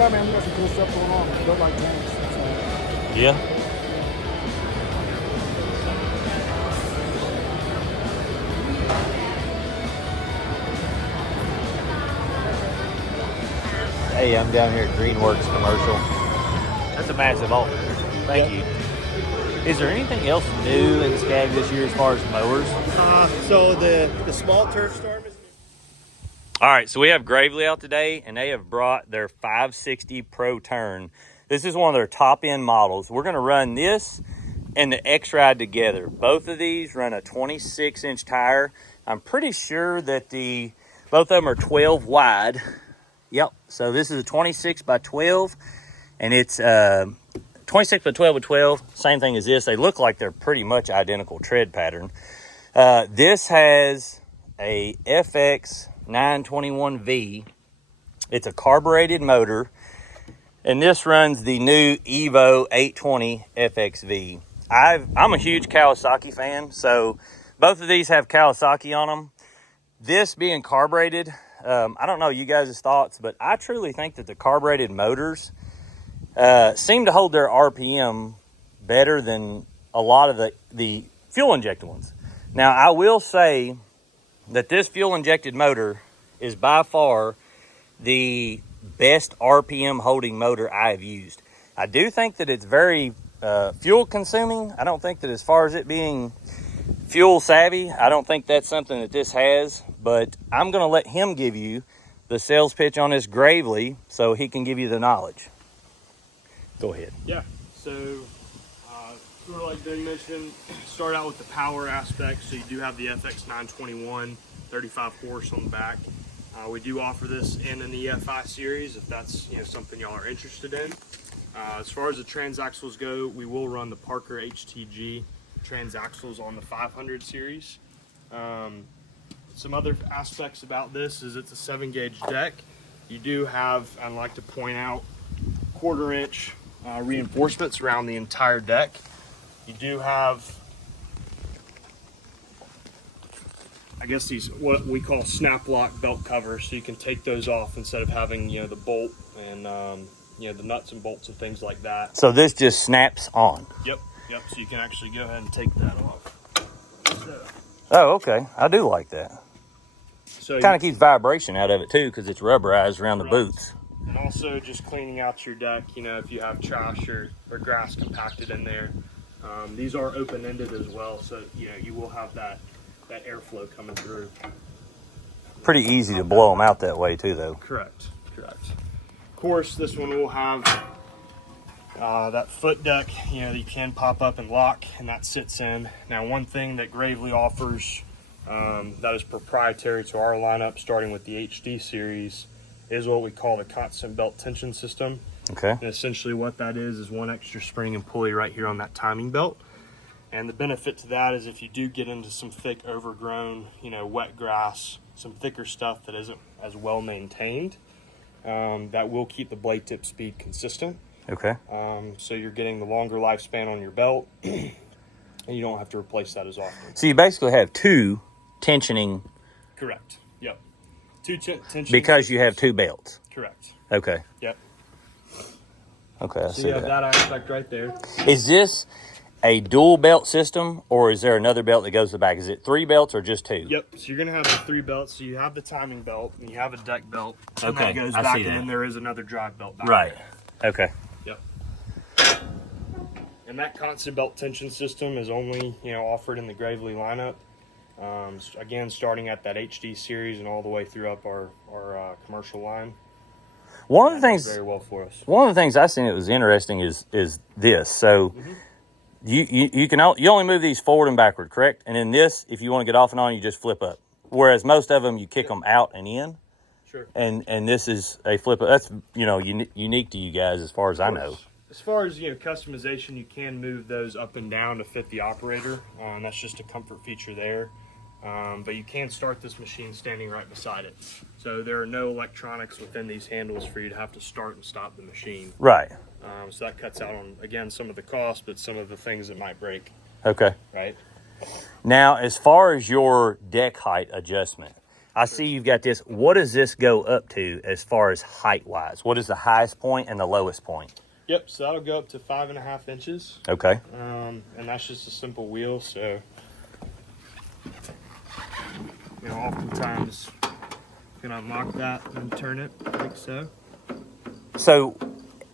Yeah, man, we got some cool stuff going on. Built like tanks. Yeah. Hey, I'm down here at Greenworks Commercial. That's a massive alternator. Thank you. Is there anything else new in Skag this year as far as mowers? So the small turf storm is new. All right, so we have Gravely out today, and they have brought their 560 Pro Turn. This is one of their top-end models. We're going to run this and the X-Ride together. Both of these run a 26-inch tire. I'm pretty sure that both of them are 12 wide. Yep, so this is a 26 by 12, and it's 26 by 12 by 12. Same thing as this. They look like they're pretty much identical tread pattern. This has a FX 921V. It's a carbureted motor, and this runs the new Evo 820 FXV. I'm a huge Kawasaki fan, so both of these have Kawasaki on them. This being carbureted, I don't know you guys' thoughts, but I truly think that the carbureted motors seem to hold their RPM better than a lot of the fuel-injected ones. Now, I will say that this fuel-injected motor is by far the best RPM holding motor I have used. I do think that it's very fuel consuming. I don't think that as far as it being fuel savvy, I don't think that's something that this has, but I'm going to let him give you the sales pitch on this Gravely so he can give you the knowledge. Go ahead. Yeah, so sort of like Ben mentioned, start out with the power aspect. So you do have the FX 921, 35 horse on the back. We do offer this in an EFI series if that's something y'all are interested in. As far as the transaxles go, we will run the Parker HTG transaxles on the 500 series. Some other aspects about this is it's a 7-gauge deck. You do have, I'd like to point out, 1/4 inch reinforcements around the entire deck. You do have, I guess, these what we call snap lock belt covers, so you can take those off instead of having the bolt and the nuts and bolts and things like that. So this just snaps on. Yep. So you can actually go ahead and take that off. Oh, okay. I do like that. So Kind of keeps vibration out of it too, because it's rubberized around the boots. And also just cleaning out your deck, if you have trash or grass compacted in there. These are open-ended as well, so you will have that airflow coming through. Pretty easy to blow them out that way too, though. Correct. Of course, this one will have that foot deck, that you can pop up and lock, and that sits in. Now, one thing that Gravely offers that is proprietary to our lineup, starting with the HD series, is what we call the constant belt tension system. Okay. And essentially what that is one extra spring and pulley right here on that timing belt. And the benefit to that is if you do get into some thick overgrown, wet grass, some thicker stuff that isn't as well maintained, that will keep the blade tip speed consistent. Okay. So you're getting the longer lifespan on your belt, and you don't have to replace that as often. So you basically have two tensioning. Correct. Yep. Two tension. Because you have two belts. Correct. Okay. Yep. Okay, I So see you have that aspect right there. Is this a dual belt system, or is there another belt that goes to the back? Is it 3 belts or just 2? Yep. So you're gonna have the 3 belts. So you have the timing belt, and you have a deck belt. And Okay, that goes I back, see and that. then there is another drive belt back Right. there. Okay. Yep. And that constant belt tension system is only offered in the Gravely lineup. Again, starting at that HD series and all the way through up our commercial line. One of the things Very well for us. One of the things I seen that was interesting is this. So you only move these forward and backward, correct? And in this, if you want to get off and on, you just flip up. Whereas most of them, you kick them out and in. Sure. And this is a flip up. That's unique to you guys as far as I know. As far as customization, you can move those up and down to fit the operator, and that's just a comfort feature there. But you can start this machine standing right beside it. So there are no electronics within these handles for you to have to start and stop the machine. Right. So that cuts out on, again, some of the cost, but some of the things that might break. Okay. Right. Now, as far as your deck height adjustment, I see you've got this. What does this go up to as far as height-wise? What is the highest point and the lowest point? Yep, so that'll go up to 5.5 inches. Okay. And that's just a simple wheel, so oftentimes you can unlock that and turn it like so. So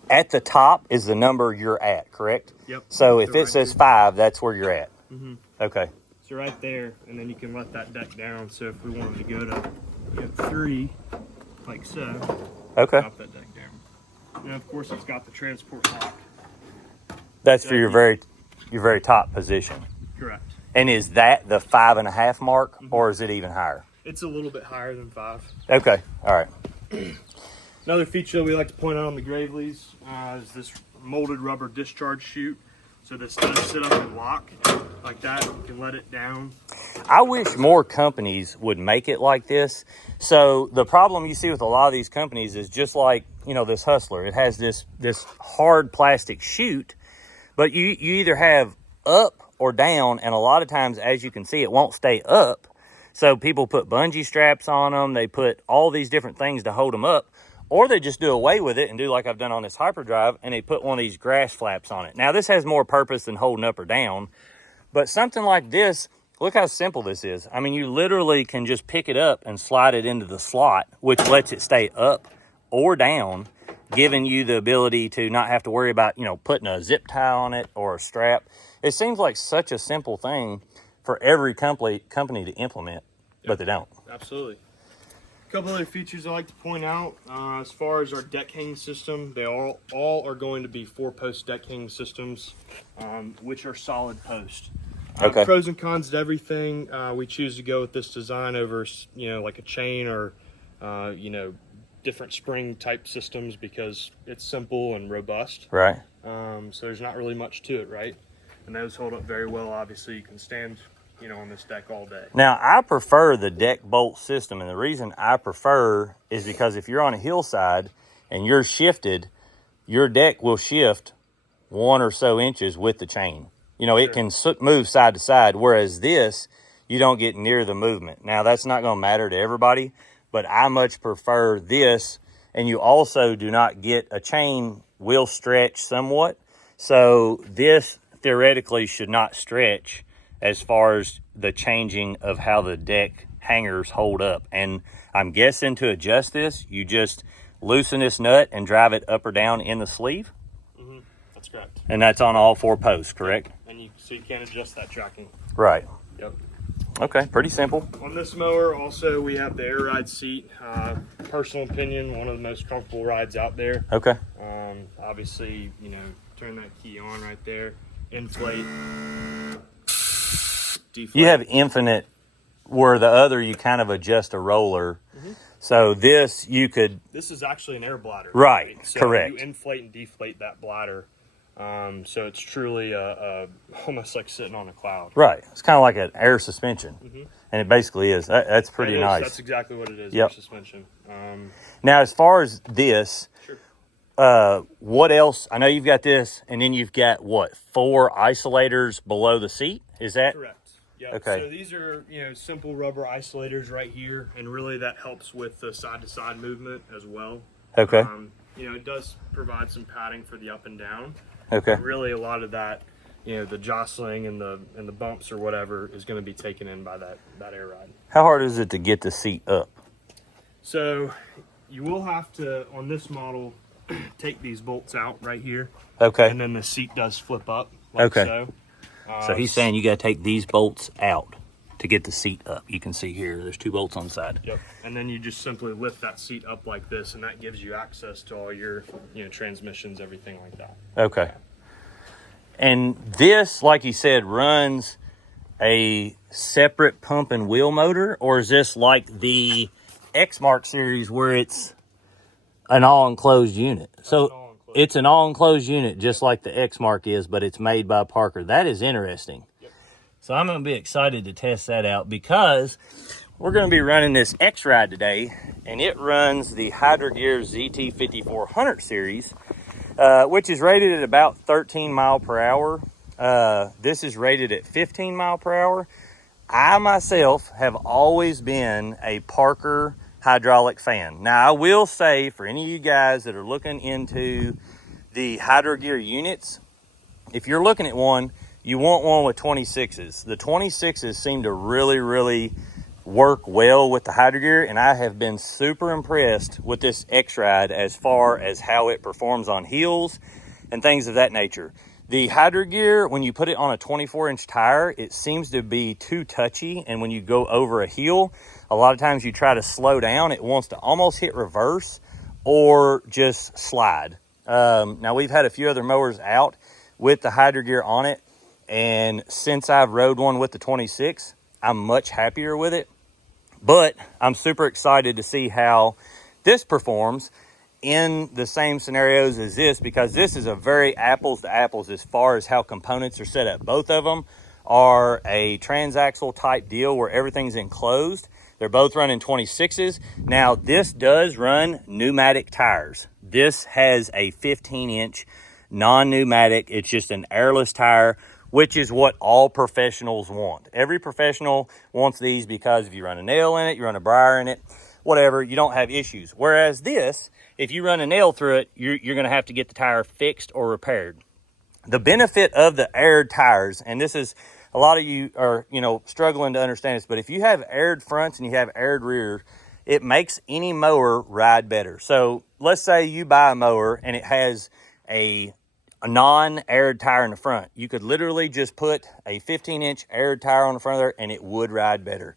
at the top is the number you're at, correct? Yep. So if it says 5, that's where you're at. Mm-hmm. Okay. So right there, and then you can let that deck down. So if we wanted to go to 3, like so, Okay. drop that deck down. And of course, it's got the transport lock. That's for your very top position. Correct. And is that the 5.5 mark, or is it even higher? It's a little bit higher than 5. Okay. All right. Another feature that we like to point out on the Graveleys is this molded rubber discharge chute. So this does sit up and lock like that. You can let it down. I wish more companies would make it like this. So the problem you see with a lot of these companies is just like, this Hustler. It has this hard plastic chute, but you either have up or down, and a lot of times, as you can see, it won't stay up. So people put bungee straps on them. They put all these different things to hold them up. Or they just do away with it and do like I've done on this Hyperdrive, and they put one of these grass flaps on it. Now, this has more purpose than holding up or down, but something like this, look how simple this is. I mean, you literally can just pick it up and slide it into the slot, which lets it stay up or down, giving you the ability to not have to worry about, putting a zip tie on it or a strap. It seems like such a simple thing for every company to implement, but they don't. Absolutely. A couple other features I like to point out as far as our deck hanging system, they all are going to be 4-post deck hanging systems, which are solid post. Okay. Pros and cons to everything. We choose to go with this design over, like a chain or, different spring type systems because it's simple and robust. Right. So there's not really much to it, right? And those hold up very well. Obviously, you can stand on this deck all day. Now, I prefer the deck bolt system, and the reason I prefer is because if you're on a hillside and you're shifted, your deck will shift 1 or so inches with the chain. It can move side to side, whereas this, you don't get near the movement. Now, that's not going to matter to everybody, but I much prefer this, and you also do not get a chain will stretch somewhat. So this theoretically should not stretch as far as the changing of how the deck hangers hold up. And I'm guessing to adjust this, you just loosen this nut and drive it up or down in the sleeve. Mm-hmm. That's correct. And that's on all 4 posts, correct? And so you can't adjust that tracking. Right. Yep. Okay, pretty simple. On this mower, also, we have the air ride seat. Personal opinion, one of the most comfortable rides out there. Okay. Obviously, turn that key on right there. Inflate. Deflate. You have infinite, where the other you kind of adjust a roller. Mm-hmm. So this you could. This is actually an air bladder. Right. So correct. You inflate and deflate that bladder. So it's truly almost like sitting on a cloud. Right. It's kind of like an air suspension, and it basically is. That's pretty nice. That's exactly what it is. Yep. Air suspension. Now, as far as this, Sure. What else? I know you've got this, and then you've got what, 4 isolators below the seat? Is that correct? Yep. Okay. So these are simple rubber isolators right here, and really that helps with the side-to-side movement as well. okay? It does provide some padding for the up and down. Okay. But really, a lot of that, the jostling and the bumps or whatever is going to be taken in by that air ride. How hard is it to get the seat up? So you will have to, on this model, take these bolts out right here, Okay. and then the seat does flip up like Okay. so. So he's saying you got to take these bolts out to get the seat up. You can see here, there's 2 bolts on the side. Yep. And then you just simply lift that seat up like this, and that gives you access to all your, transmissions, everything like that. Okay. And this, like you said, runs a separate pump and wheel motor, or is this like the X-Mark series where it's an all-enclosed unit? So it's an all-enclosed unit just like the X-Mark is, but it's made by Parker. That is interesting. Yep. So I'm going to be excited to test that out because we're going to be running this X-Ride today, and it runs the Hydra Gear ZT5400 series, which is rated at about 13 mile per hour. This is rated at 15 mile per hour. I myself have always been a Parker hydraulic fan. Now, I will say for any of you guys that are looking into the Hydro Gear units, if you're looking at one, you want one with 26s. The 26s seem to really work well with the Hydro Gear, and I have been super impressed with this X-Ride as far as how it performs on hills and things of that nature. The Hydro Gear, when you put it on a 24-inch tire, it seems to be too touchy, and when you go over a hill, a lot of times you try to slow down, it wants to almost hit reverse or just slide. Now, we've had a few other mowers out with the Hydro Gear on it, and since I've rode one with the 26, I'm much happier with it. But I'm super excited to see how this performs in the same scenarios as this, because this is a very apples to apples as far as how components are set up. Both of them are a transaxle type deal where everything's enclosed. They're both running 26s. Now, this does run pneumatic tires. This has a 15-inch non-pneumatic. It's just an airless tire, which is what all professionals want. Every professional wants these because if you run a nail in it, you run a briar in it, whatever, you don't have issues. Whereas this, if you run a nail through it, you're going to have to get the tire fixed or repaired. The benefit of the aired tires, and this is, a lot of you are, struggling to understand this, but if you have aired fronts and you have aired rear, it makes any mower ride better. So let's say you buy a mower and it has a non-aired tire in the front. You could literally just put a 15-inch aired tire on the front of there and it would ride better.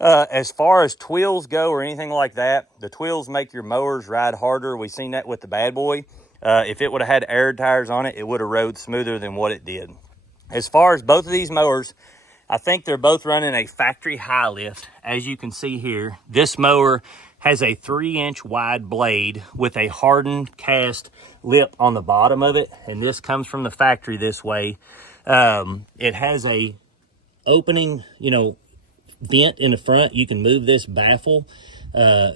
As far as twills go or anything like that, the twills make your mowers ride harder. We've seen that with the Bad Boy. If it would have had aired tires on it, it would have rode smoother than what it did. As far as both of these mowers, I think they're both running a factory high lift. As you can see here, this mower has a 3-inch wide blade with a hardened cast lip on the bottom of it, and this comes from the factory this way. It has a opening, vent in the front. You can move this baffle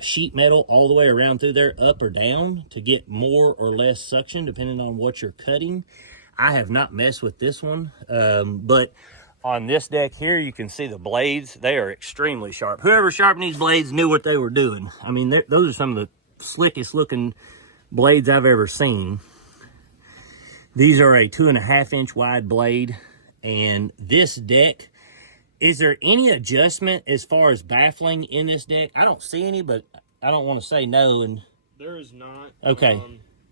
sheet metal all the way around through there, up or down, to get more or less suction depending on what you're cutting. I have not messed with this one, but on this deck here, you can see the blades. They are extremely sharp. Whoever sharpened these blades knew what they were doing. I mean, those are some of the slickest looking blades I've ever seen. These are a 2.5-inch wide blade, and this deck, is there any adjustment as far as baffling in this deck? I don't see any, but I don't want to say no. And there is not. Okay.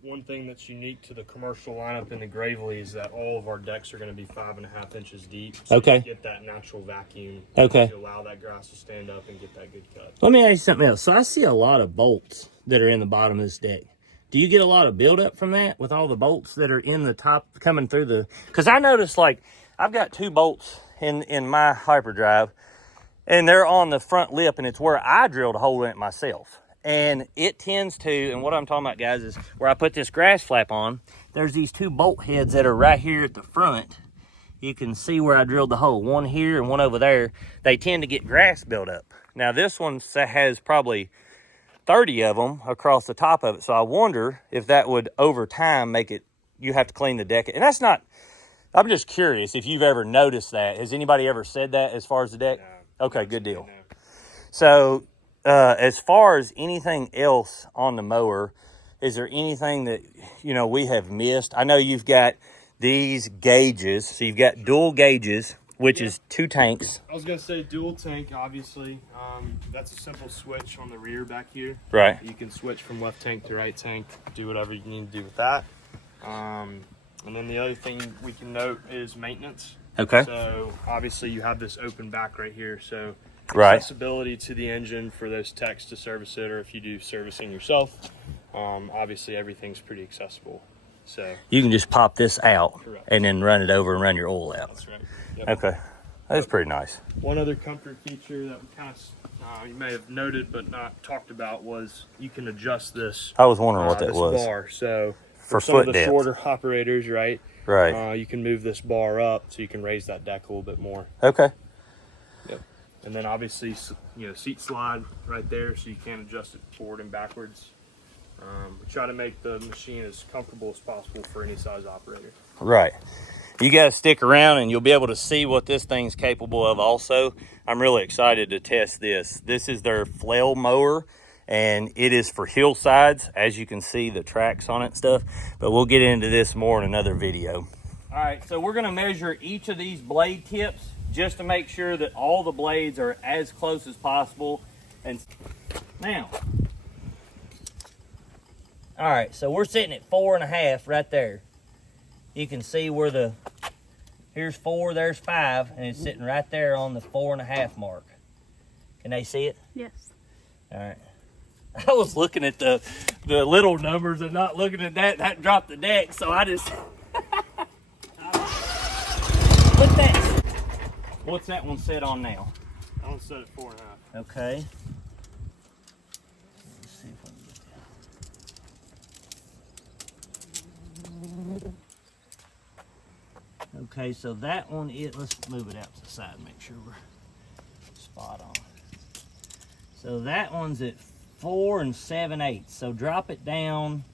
One thing that's unique to the commercial lineup in the Gravely is that all of our decks are going to be 5.5 inches deep. So okay. You get that natural vacuum. Okay. To allow that grass to stand up and get that good cut. Let me ask you something else. So I see a lot of bolts that are in the bottom of this deck. Do you get a lot of buildup from that with all the bolts that are in the top coming through the... Because I noticed, like, I've got 2 bolts in my hyperdrive, and they're on the front lip, and it's where I drilled a hole in it myself. And it tends to, and what I'm talking about, guys, is where I put this grass flap on, there's these 2 bolt heads that are right here at the front. You can see where I drilled the hole, one here and one over there. They tend to get grass built up. Now, this one has probably 30 of them across the top of it. So I wonder if that would, over time, make it, you have to clean the deck. And that's not, I'm just curious if you've ever noticed that. Has anybody ever said that as far as the deck? No. Okay, good deal. No. So, as far as anything else on the mower, is there anything that, we have missed? I know you've got these gauges. So you've got dual gauges, which is 2 tanks. I was going to say dual tank, obviously. That's a simple switch on the rear back here. Right. You can switch from left tank to right tank, do whatever you need to do with that. And then the other thing we can note is maintenance. Okay. So obviously you have this open back right here. So right. Accessibility to the engine for those techs to service it, or if you do servicing yourself, obviously everything's pretty accessible. So you can just pop this out. Correct. And then run it over and run your oil out. That's right. Yep. Okay, that's pretty nice. One other comfort feature that we kind of you may have noted but not talked about was you can adjust this. I was wondering what that this was. bar. So for some foot of the depth. shorter operators, right? Right. You can move this bar up so you can raise that deck a little bit more. Okay. Yep. And then obviously, seat slide right there, so you can adjust it forward and backwards. We try to make the machine as comfortable as possible for any size operator. Right. You guys stick around and you'll be able to see what this thing's capable of also. I'm really excited to test this. This is their flail mower, and it is for hillsides. As you can see, the tracks on it and stuff, but we'll get into this more in another video. All right, so we're gonna measure each of these blade tips just to make sure that all the blades are as close as possible. And now, all right, so we're sitting at 4.5 right there. You can see where here's 4, there's 5, and it's sitting right there on the 4.5 mark. Can they see it? Yes. All right. I was looking at the little numbers and not looking at that dropped the deck, so I just put that. What's that one set on now? That one's set at 4.5. Okay. Let's see if I can get that. Okay, so that one is, let's move it out to the side and make sure we're spot on. So that one's at 4 7/8. So drop it down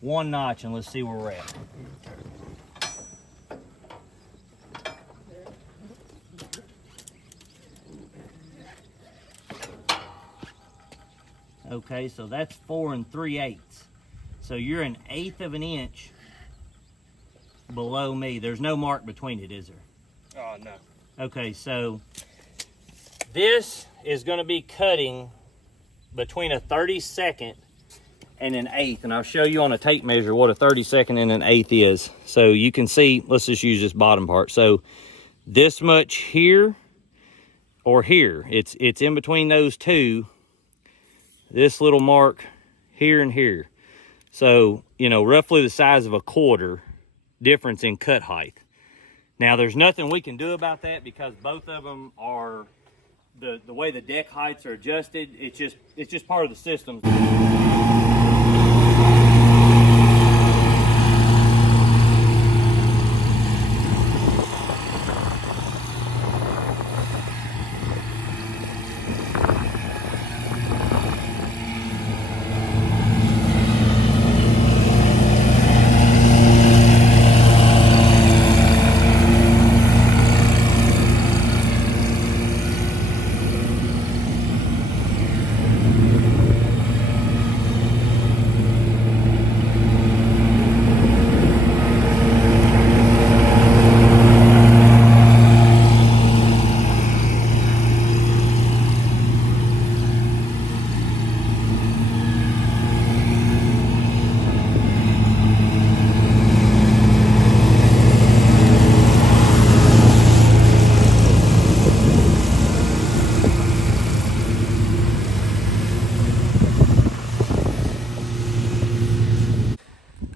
1 notch and let's see where we're at. Okay, so that's 4 3/8. So you're 1/8 of an inch below me. There's no mark between it, is there? Oh, no. Okay, so this is going to be cutting between a 32nd and 1/8, and I'll show you on a tape measure what a 32nd and 1/8 is. So you can see, let's just use this bottom part. So this much here or here, it's in between those two, this little mark here and here. So, you know, roughly the size of a quarter difference in cut height. Now there's nothing we can do about that because both of them are the way the deck heights are adjusted. It's just part of the system.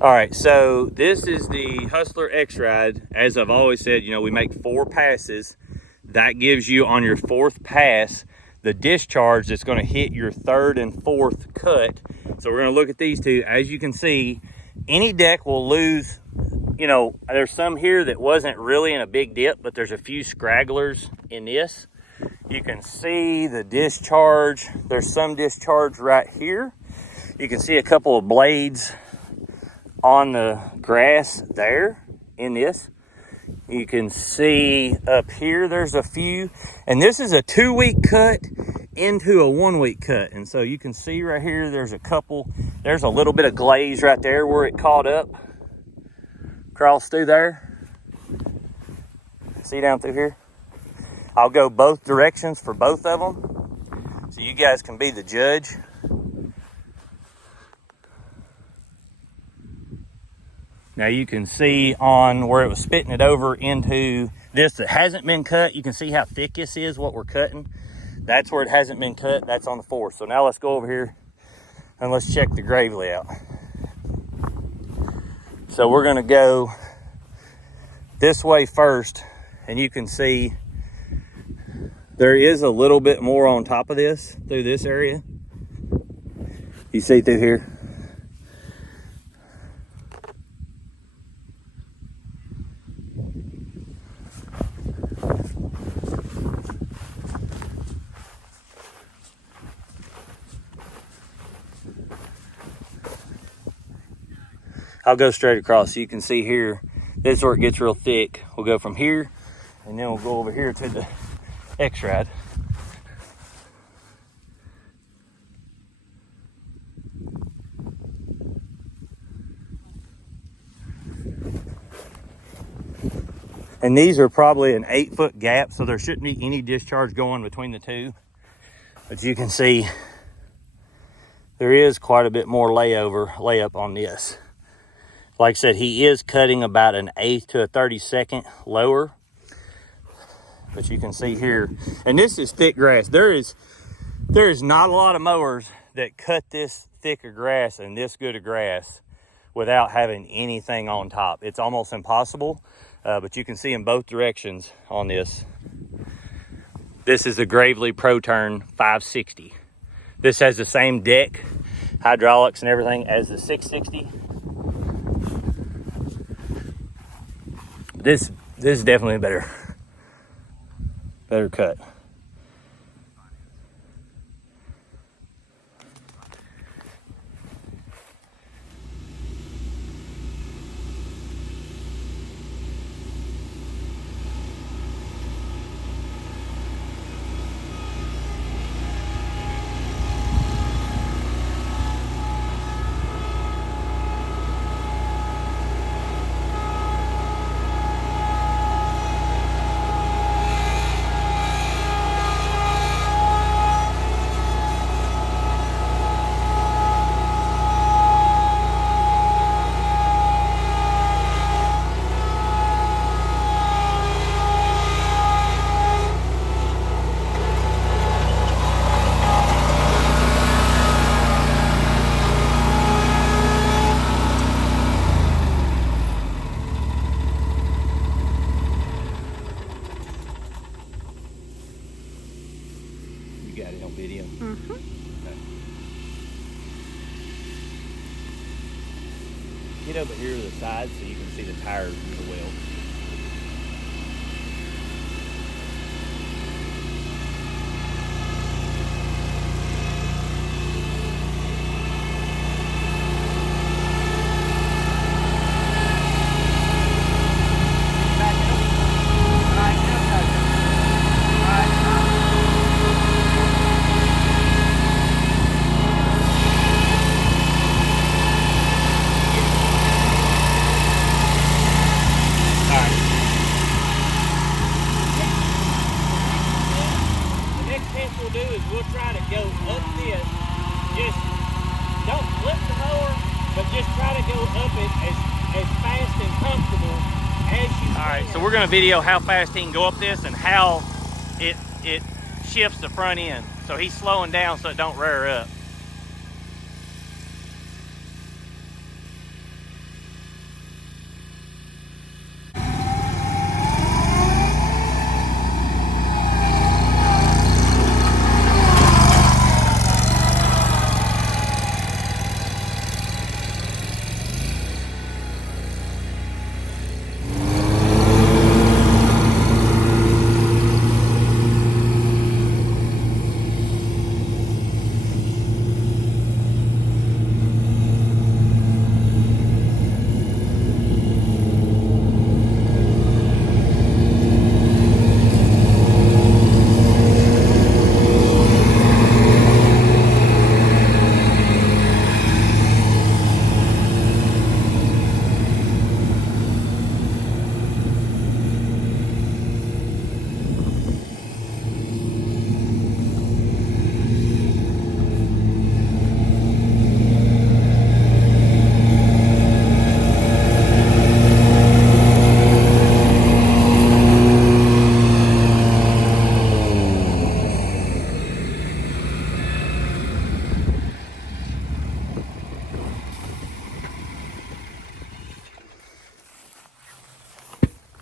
All right, so this is the Hustler X-Ride. As I've always said, you know, we make 4 passes. That gives you on your 4th pass the discharge that's going to hit your 3rd and 4th cut. So we're going to look at these two. As you can see, any deck will lose, you know, there's some here that wasn't really in a big dip, but there's a few scragglers in this. You can see the discharge. There's some discharge right here. You can see a couple of blades on the grass there in this. You can see up here there's a few, and this is a 2-week cut into a 1-week cut. And so you can see right here there's a couple, there's a little bit of glaze right there where it caught up across through there. See down through here? I'll go both directions for both of them so you guys can be the judge. Now you can see on where it was spitting it over into this that hasn't been cut. You can see how thick this is, what we're cutting. That's where it hasn't been cut. That's on the 4th. So now let's go over here and let's check the Gravely out. So we're gonna go this way first, and you can see there is a little bit more on top of this through this area. You see through here? I'll go straight across so you can see here. This is where it gets real thick. We'll go from here, and then we'll go over here to the X-Ride. And these are probably an 8-foot gap, so there shouldn't be any discharge going between the two. But you can see there is quite a bit more layup on this. Like I said, he is cutting about an 1/8 to a 32nd lower. But you can see here, and this is thick grass. There is not a lot of mowers that cut this thick of grass and this good of grass without having anything on top. It's almost impossible. But you can see in both directions on this. This is the Gravely ProTurn 560. This has the same deck, hydraulics and everything as the 660. This is definitely a better cut. Got it on video. Mm-hmm. Okay. Get over here to the side so you can see the tires real well. We'll do is we'll try to go up this, just don't flip the mower, but just try to go up it as fast and comfortable as you can. All right, so we're gonna video how fast he can go up this and how it shifts the front end. So he's slowing down so it don't rear up.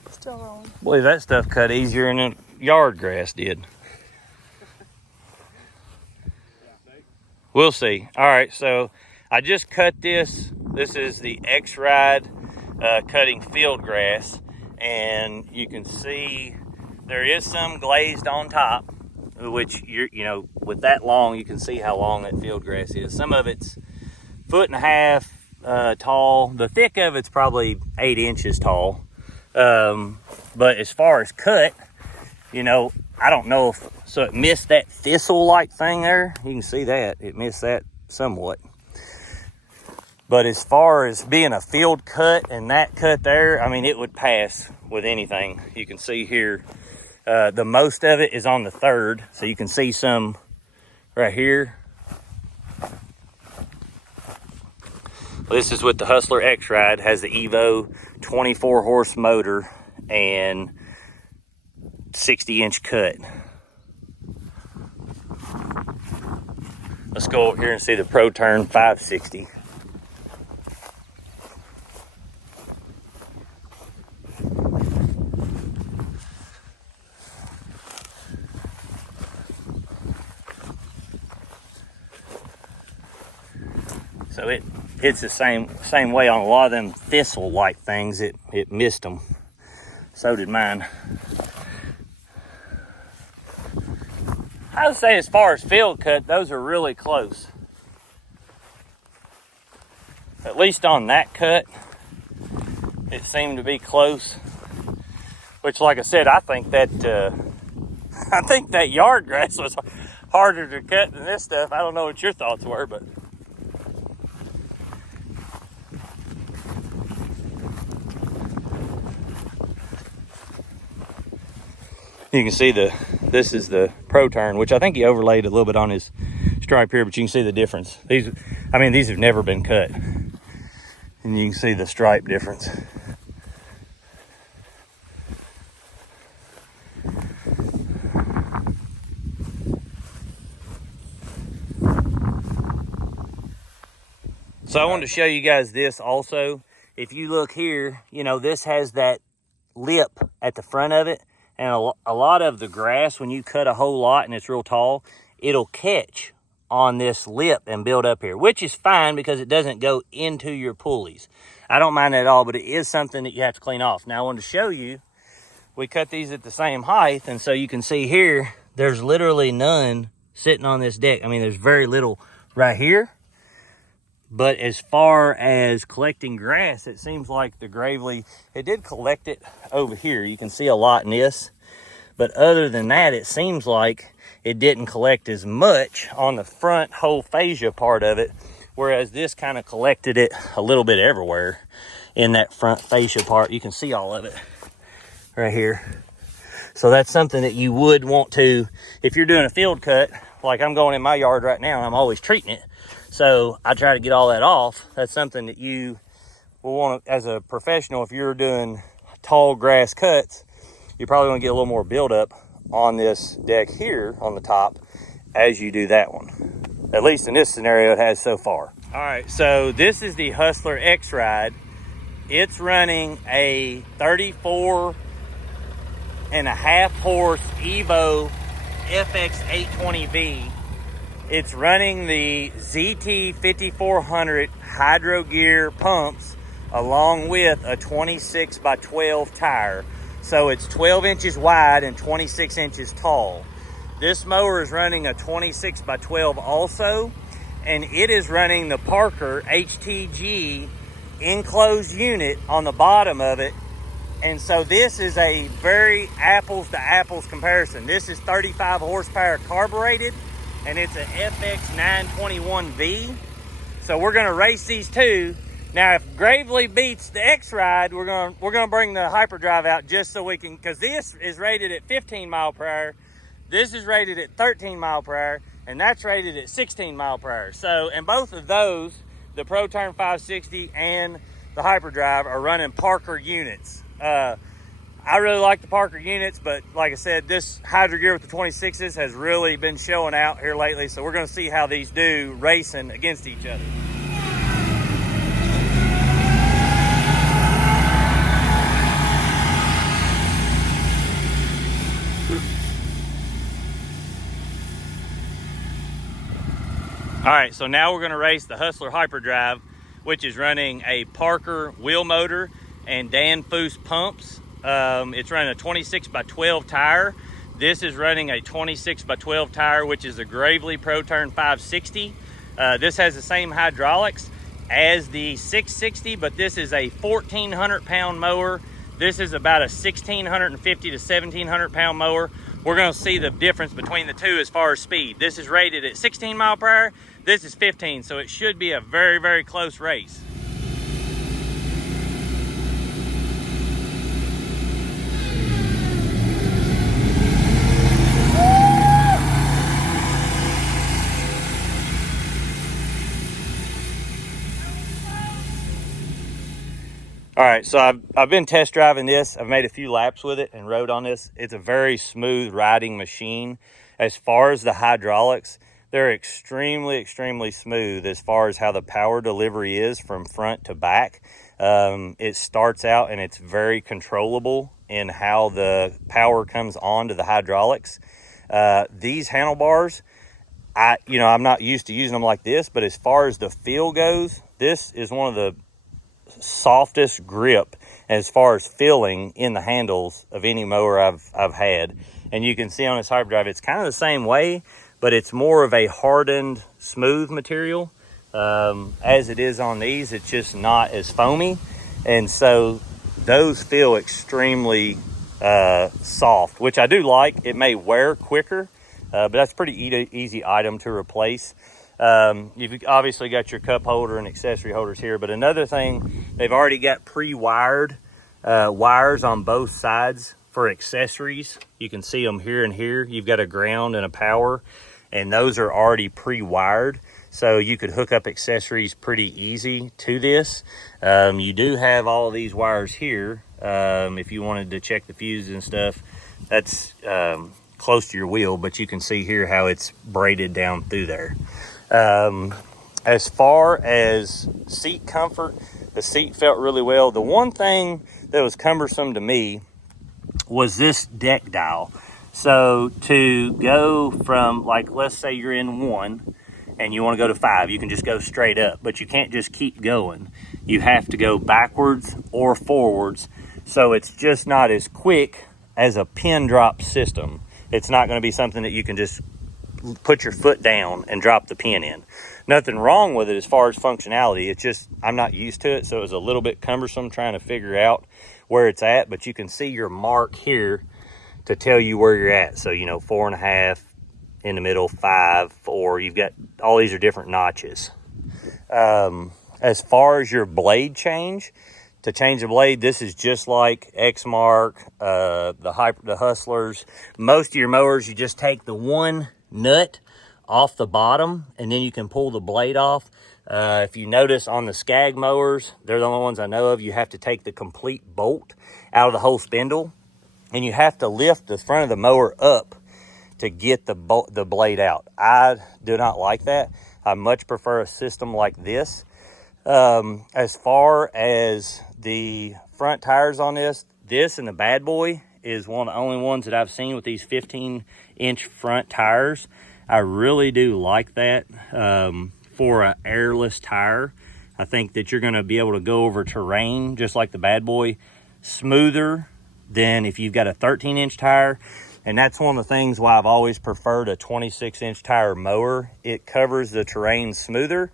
Still rolling. Boy, that stuff cut easier than yard grass did. We'll see. All right, so I just cut this. This is the X-Ride cutting field grass, and you can see there is some glazed on top, which you know, with that long, you can see how long that field grass is. Some of it's 1.5 feet tall. The thick of it's probably 8 inches tall. But as far as cut, you know, I don't know if, so it missed that thistle-like thing there. You can see that, it missed that somewhat. But as far as being a field cut and that cut there, I mean, it would pass with anything. You can see here, the most of it is on the third. So you can see some right here. This is with the Hustler X-Ride, has the Evo 24 horse motor and 60-inch cut. Let's go over here and see the ProTurn 560. So it hits the same way on a lot of them thistle-like things. It missed them. So did mine. I would say as far as field cut, those are really close. At least on that cut, it seemed to be close. Which, like I said, I think that yard grass was harder to cut than this stuff. I don't know what your thoughts were, but. You can see this is the ProTurn, which I think he overlaid a little bit on his stripe here, but you can see the difference. These have never been cut. And you can see the stripe difference. So I wanted to show you guys this also. If you look here, you know, this has that lip at the front of it. And a lot of the grass, when you cut a whole lot and it's real tall, it'll catch on this lip and build up here, which is fine because it doesn't go into your pulleys. I don't mind that at all, but it is something that you have to clean off. Now, I wanted to show you, we cut these at the same height, and so you can see here, there's literally none sitting on this deck. I mean, there's very little right here. But as far as collecting grass, it seems like the Gravely, it did collect it over here. You can see a lot in this. But other than that, it seems like it didn't collect as much on the front whole fascia part of it. Whereas this kind of collected it a little bit everywhere in that front fascia part. You can see all of it right here. So that's something that you would want to, if you're doing a field cut, like I'm going in my yard right now, I'm always treating it. So I try to get all that off. That's something that you will want to, as a professional, if you're doing tall grass cuts, you probably want to get a little more buildup on this deck here on the top as you do that one. At least in this scenario, it has so far. All right, so this is the Hustler X-Ride. It's running a 34.5 horse Evo FX820V. It's running the ZT 5400 Hydro Gear pumps along with a 26 by 12 tire. So it's 12 inches wide and 26 inches tall. This mower is running a 26 by 12 also, and it is running the Parker HTG enclosed unit on the bottom of it. And so this is a very apples to apples comparison. This is 35 horsepower carbureted, and it's an FX921V. So we're gonna race these two. Now, if Gravely beats the X-Ride, we're gonna bring the Hyperdrive out just so we can, because this is rated at 15 mile per hour, this is rated at 13 mile per hour, and that's rated at 16 mile per hour. So, and both of those, the ProTurn 560 and the Hyperdrive, are running Parker units. I really like the Parker units, but like I said, this Hydro Gear with the 26s has really been showing out here lately. So we're going to see how these do racing against each other. All right, so now we're going to race the Hustler Hyperdrive, which is running a Parker wheel motor and Danfoss pumps. It's running a 26 by 12 tire. This is running a 26 by 12 tire, which is a Gravely ProTurn 560. This has the same hydraulics as the 660, but this is a 1,400 pound mower. This is about a 1,650 to 1,700 pound mower. We're gonna see the difference between the two as far as speed. This is rated at 16 mile per hour. This is 15, so it should be a very, very close race. All right, so I've been test driving this. I've made a few laps with it and rode on this. It's a very smooth riding machine. As far as the hydraulics, they're extremely, extremely smooth as far as how the power delivery is from front to back. It starts out and it's very controllable in how the power comes on to the hydraulics. These handlebars, I'm not used to using them like this, but as far as the feel goes, this is one of the softest grip as far as feeling in the handles of any mower I've had. And you can see on this hyperdrive, it's kind of the same way, but it's more of a hardened, smooth material. As it is on these, it's just not as foamy. And so those feel extremely soft, which I do like. It may wear quicker, but that's a pretty easy item to replace. You've obviously got your cup holder and accessory holders here, but another thing, they've already got pre-wired wires on both sides for accessories. You can see them here and here. You've got a ground and a power, and those are already pre-wired, so you could hook up accessories pretty easy to this. You do have all of these wires here. If you wanted to check the fuses and stuff, that's close to your wheel, but you can see here how it's braided down through there. As far as seat comfort, the seat felt really well. The one thing that was cumbersome to me was this deck dial. So to go from, like, let's say you're in 1 and you want to go to 5, you can just go straight up, but you can't just keep going. You have to go backwards or forwards. So it's just not as quick as a pin drop system. It's not going to be something that you can just put your foot down and drop the pin in. Nothing wrong with it as far as functionality. It's just I'm not used to it, so it was a little bit cumbersome trying to figure out where it's at. But you can see your mark here to tell you where you're at. So 4.5 in the middle, 5, 4. You've got all these are different notches. As far as your blade change, to change the blade, this is just like Exmark, the Hustlers. Most of your mowers, you just take the one nut off the bottom and then you can pull the blade off. If you notice on the Skag mowers, they're the only ones I know of, you have to take the complete bolt out of the whole spindle, and you have to lift the front of the mower up to get the blade out. I do not like that. I much prefer a system like this. As far as the front tires on this and the Bad Boy is one of the only ones that I've seen with these 15-inch front tires. I really do like that for an airless tire. I think that you're going to be able to go over terrain just like the Bad Boy smoother than if you've got a 13-inch tire. And that's one of the things why I've always preferred a 26-inch tire mower. It covers the terrain smoother.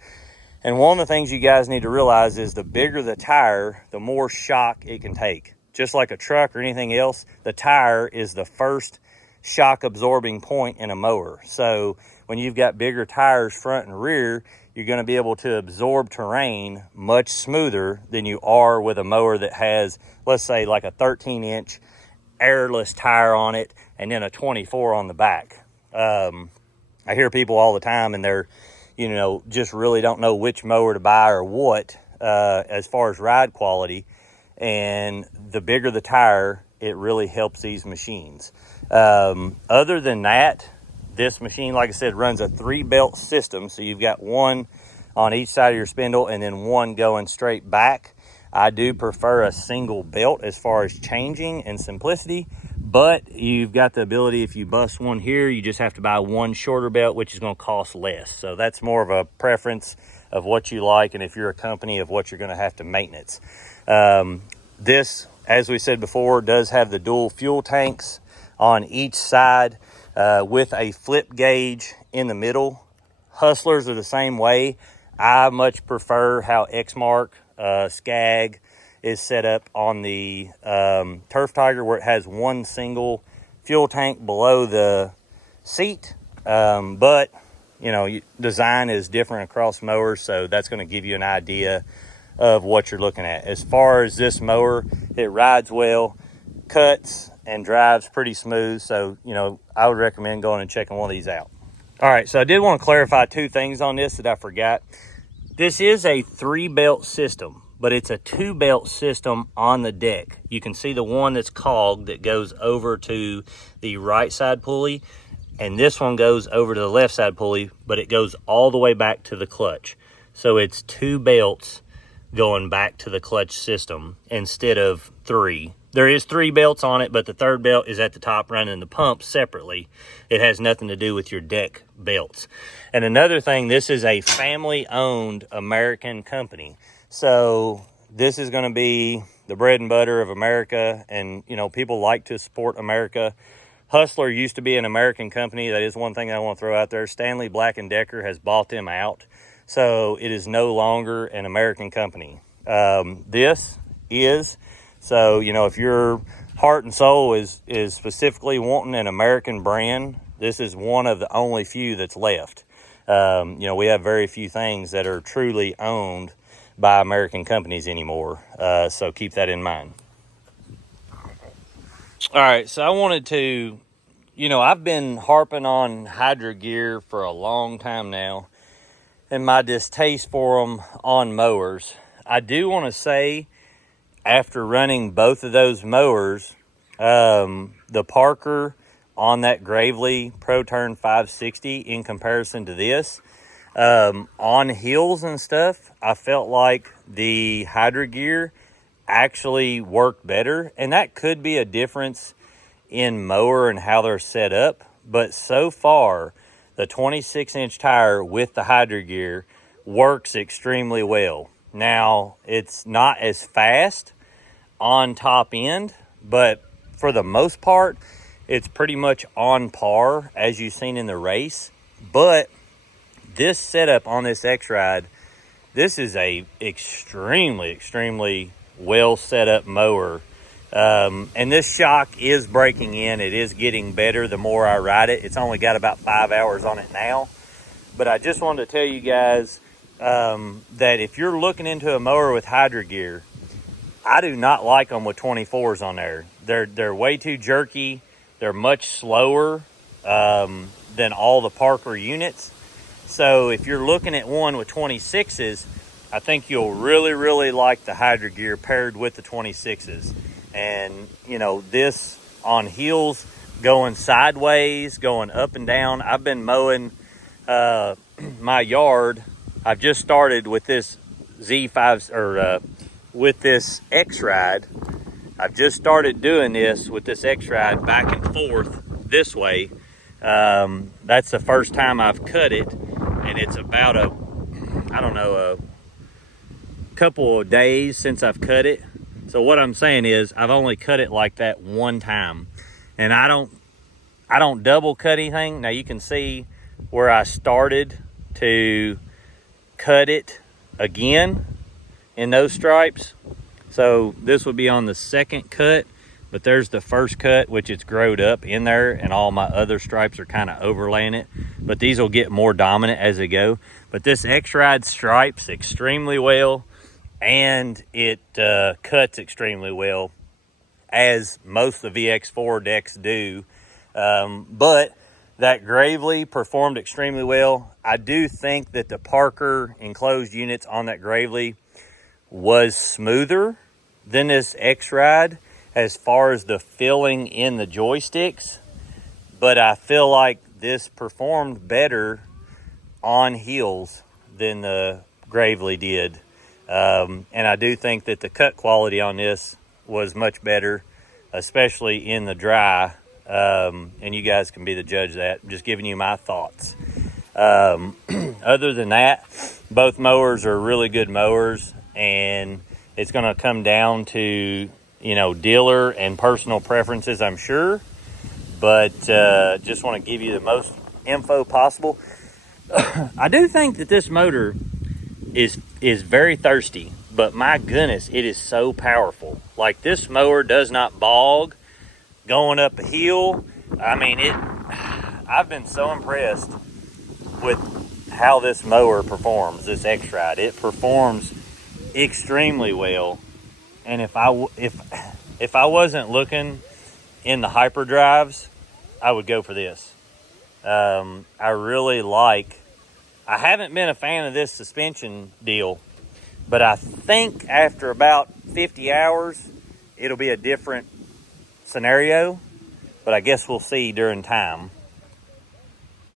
And one of the things you guys need to realize is the bigger the tire, the more shock it can take. Just like a truck or anything else, the tire is the first shock absorbing point in a mower. So when you've got bigger tires front and rear, you're going to be able to absorb terrain much smoother than you are with a mower that has, let's say, like a 13-inch airless tire on it and then a 24 on the back. I hear people all the time and they're, just really don't know which mower to buy or what as far as ride quality. And the bigger the tire, it really helps these machines. Other than that, this machine, like I said, runs a 3-belt system. So you've got one on each side of your spindle and then one going straight back. I do prefer a single belt as far as changing and simplicity, but you've got the ability, if you bust one here, you just have to buy one shorter belt, which is going to cost less. So that's more of a preference of what you like, and if you're a company, of what you're going to have to maintenance. This, as we said before, does have the dual fuel tanks on each side with a flip gauge in the middle. Hustlers are the same way. I much prefer how Exmark, Skag, is set up on the Turf Tiger, where it has one single fuel tank below the seat. But you know, design is different across mowers, so that's going to give you an idea of what you're looking at. As far as this mower, it rides well, cuts and drives pretty smooth. So, you know, I would recommend going and checking one of these out. All right, so I did want to clarify two things on this that I forgot. This is a 3-belt system, but it's a 2-belt system on the deck. You can see the one that's cogged that goes over to the right side pulley, and this one goes over to the left side pulley, but it goes all the way back to the clutch. So it's 2 belts going back to the clutch system instead of 3. There is 3 belts on it, but the 3rd belt is at the top running the pump separately. It has nothing to do with your deck belts. And another thing, this is a family-owned American company. So this is going to be the bread and butter of America, and you know, people like to support America. Hustler used to be an American company. That is one thing I want to throw out there. Stanley Black & Decker has bought them out, so it is no longer an American company. This is, so you know, if your heart and soul is specifically wanting an American brand, this is one of the only few that's left. You know, we have very few things that are truly owned by American companies anymore, so keep that in mind. All right, so I wanted to, you know, I've been harping on Hydra gear for a long time now, and my distaste for them on mowers. I do want to say, after running both of those mowers, the Parker on that Gravely Pro Turn 560 in comparison to this, on hills and stuff, I felt like the Hydra gear actually worked better, and that could be a difference in mower and how they're set up. But so far, the 26-inch tire with the Hydra gear works extremely well. Now, it's not as fast on top end, but for the most part, it's pretty much on par as you've seen in the race. But this setup on this X-Ride, this is a extremely well set up mower. And this shock is breaking in. It is getting better the more I ride it. It's only got about 5 hours on it now. But I just wanted to tell you guys that if you're looking into a mower with Hydra gear, I do not like them with 24s on there. They're way too jerky. They're much slower than all the Parker units. So if you're looking at one with 26s, I think you'll really like the Hydra gear paired with the 26s. And, you know, this on hills, going sideways, going up and down. I've been mowing my yard. I've just started with this Z5, or with this X-Ride. I've just started doing this with this X-Ride back and forth this way. That's the first time I've cut it, and it's about a couple of days since I've cut it. So what I'm saying is I've only cut it like that one time, and I don't double cut anything. Now you can see where I started to cut it again in those stripes. So this would be on the second cut, but there's the first cut, which it's growed up in there, and all my other stripes are kind of overlaying it. But these will get more dominant as they go. But this X-Ride stripes extremely well, and it cuts extremely well, as most of the VX4 decks do. But that Gravely performed extremely well. I do think that the Parker enclosed units on that Gravely was smoother than this X-Ride as far as the filling in the joysticks, but I feel like this performed better on hills than the Gravely did. And I do think that the cut quality on this was much better, especially in the dry. And you guys can be the judge of that. I'm just giving you my thoughts. Other than that, both mowers are really good mowers, and it's going to come down to, you know, dealer and personal preferences, I'm sure. But just want to give you the most info possible. I do think that this motor is very thirsty. but my goodness, it is so powerful. Like, this mower does not bog going up a hill. I mean, I've been so impressed with how this mower performs, this X-Ride. It performs extremely well. And if I wasn't looking in the hyperdrives, I would go for this. I really like, I haven't been a fan of this suspension deal, but I think after about 50 hours, it'll be a different scenario, but I guess we'll see during time.